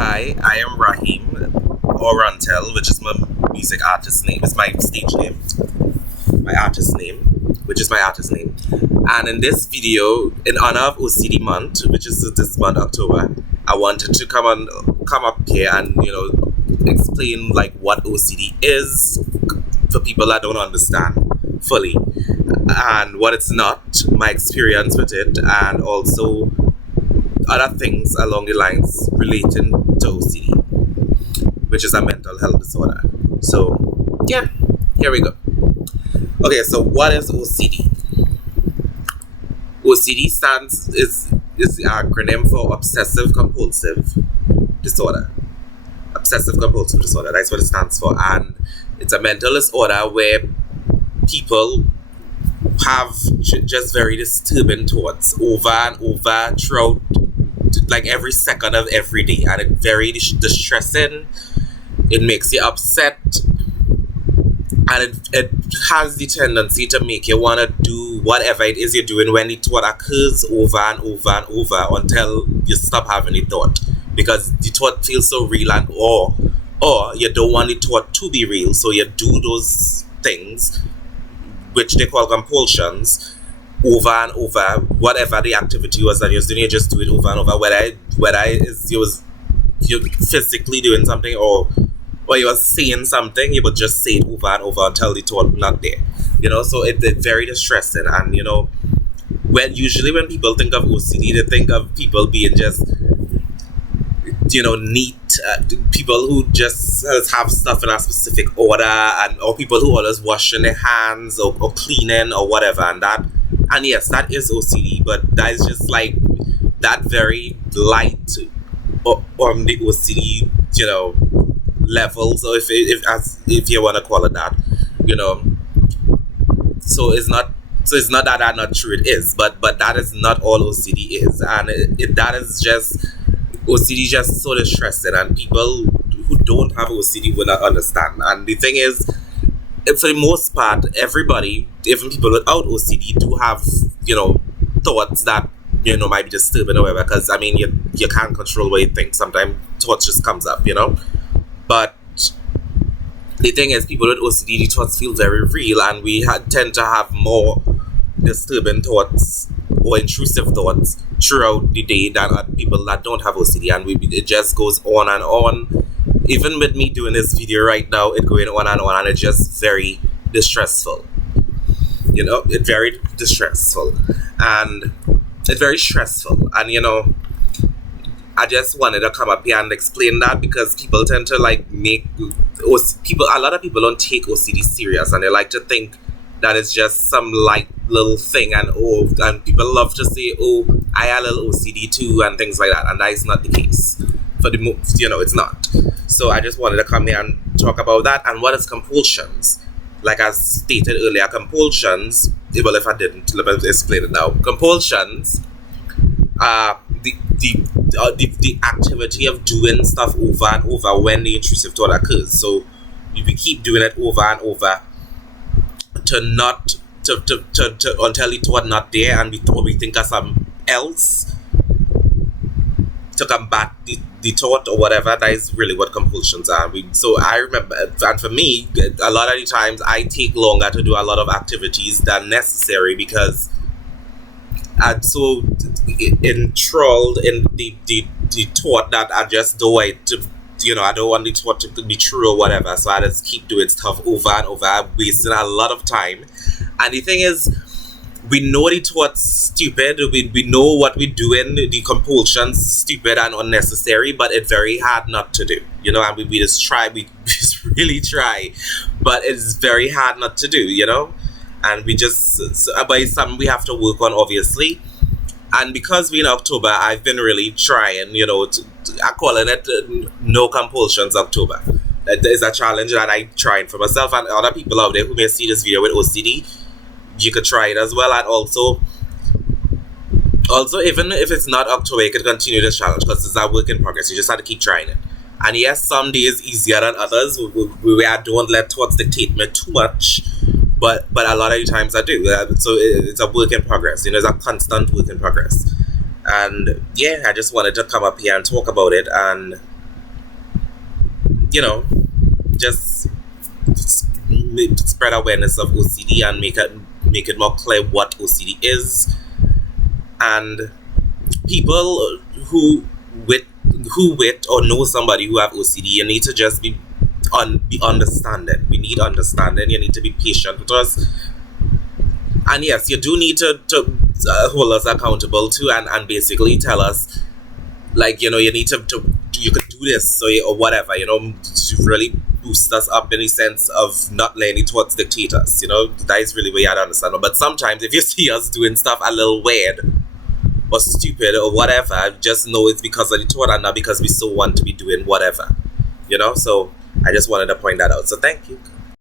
Hi, I am Rahim, or Rantel, which is my music artist name. It's my stage name. My artist name, which is my artist name. And in this video, in honor of OCD month, which is this month, October, I wanted to come up here and, explain like what OCD is for people that don't understand fully, and what it's not, my experience with it, and also other things along the lines relating to OCD, which is a mental health disorder. So, yeah, here we go. Okay, so what is OCD? OCD is the acronym for obsessive compulsive disorder. Obsessive compulsive disorder, that's what it stands for. And it's a mental disorder where people have just very disturbing thoughts over and over throughout, like every second of every day, and it's very distressing. It makes you upset, and it has the tendency to make you want to do whatever it is you're doing when the thought occurs over and over and over until you stop having the thought, because the thought feels so real, and or you don't want the thought to be real, so you do those things which they call compulsions over and over. Whatever the activity was that you're doing, you just do it over and over, whether you're physically doing something or you were saying something, you would just say it over and over until the thought not there. So it's very distressing. And usually when people think of OCD, they think of people being just neat, people who just have stuff in a specific order, or people who always washing their hands or cleaning or whatever, and yes, that is OCD, but that is just like that very light on the OCD level, so if you want to call it that, so it's not that I'm not sure it is, but that is not all OCD is, and that is just OCD just so distressing, and people who don't have OCD will not understand. And the thing is, for the most part, everybody, even people without OCD, do have thoughts that might be disturbing or whatever, because you can't control what you think. Sometimes thoughts just comes up, but the thing is, people with OCD, the thoughts feel very real, and we tend to have more disturbing thoughts or intrusive thoughts throughout the day than people that don't have OCD, and it just goes on and on. Even with me doing this video right now, it's going on, and it's just very distressful. It's very distressful, and it's very stressful, and I just wanted to come up here and explain that, because people tend to a lot of people don't take OCD serious, and they like to think that it's just some light little thing, and people love to say, I have a little OCD too, and things like that, and that is not the case. For the most, it's not. So I just wanted to come here and talk about that. And what is compulsions? Like I stated earlier, compulsions, well, if I didn't, let me explain it now. Compulsions are the activity of doing stuff over and over when the intrusive thought occurs. So we keep doing it over and over until the thought not there, and we think of something else to combat the thought or whatever. That is really what compulsions are. So I remember, and for me, a lot of the times I take longer to do a lot of activities than necessary, because I'm so enthralled in the thought that I just don't want to, I don't want the thought to be true or whatever. So I just keep doing stuff over and over, wasting a lot of time. And the thing is, we know the thought's stupid, we know what we're doing, the compulsion's stupid and unnecessary, but it's very hard not to do, and we just try, we just really try, but it's very hard not to do, and but it's something we have to work on, obviously. And because we're in October, I've been really trying, I'm calling it No Compulsions October. That is a challenge that I'm trying for myself and other people out there who may see this video with OCD. You could try it as well. And also even if it's not October, you could continue this challenge, because it's a work in progress. You just have to keep trying it. And yes, some days easier than others, where I don't let thoughts dictate me too much, but a lot of the times I do. So it's a work in progress. It's a constant work in progress. And yeah, I just wanted to come up here and talk about it, and you know, just spread awareness of OCD and make it more clear what OCD is, and people with with or know somebody who have OCD, you need to just be understanding. We need understanding. You need to be patient with us, and yes, you do need to hold us accountable too, and basically tell us, like, you need to you could do this, or whatever, to really boost us up in the sense of not letting the thoughts dictate us. That is really what you have to understand. But sometimes if you see us doing stuff a little weird or stupid or whatever, just know it's because of the thought and not because we so want to be doing whatever. So I just wanted to point that out. So thank you.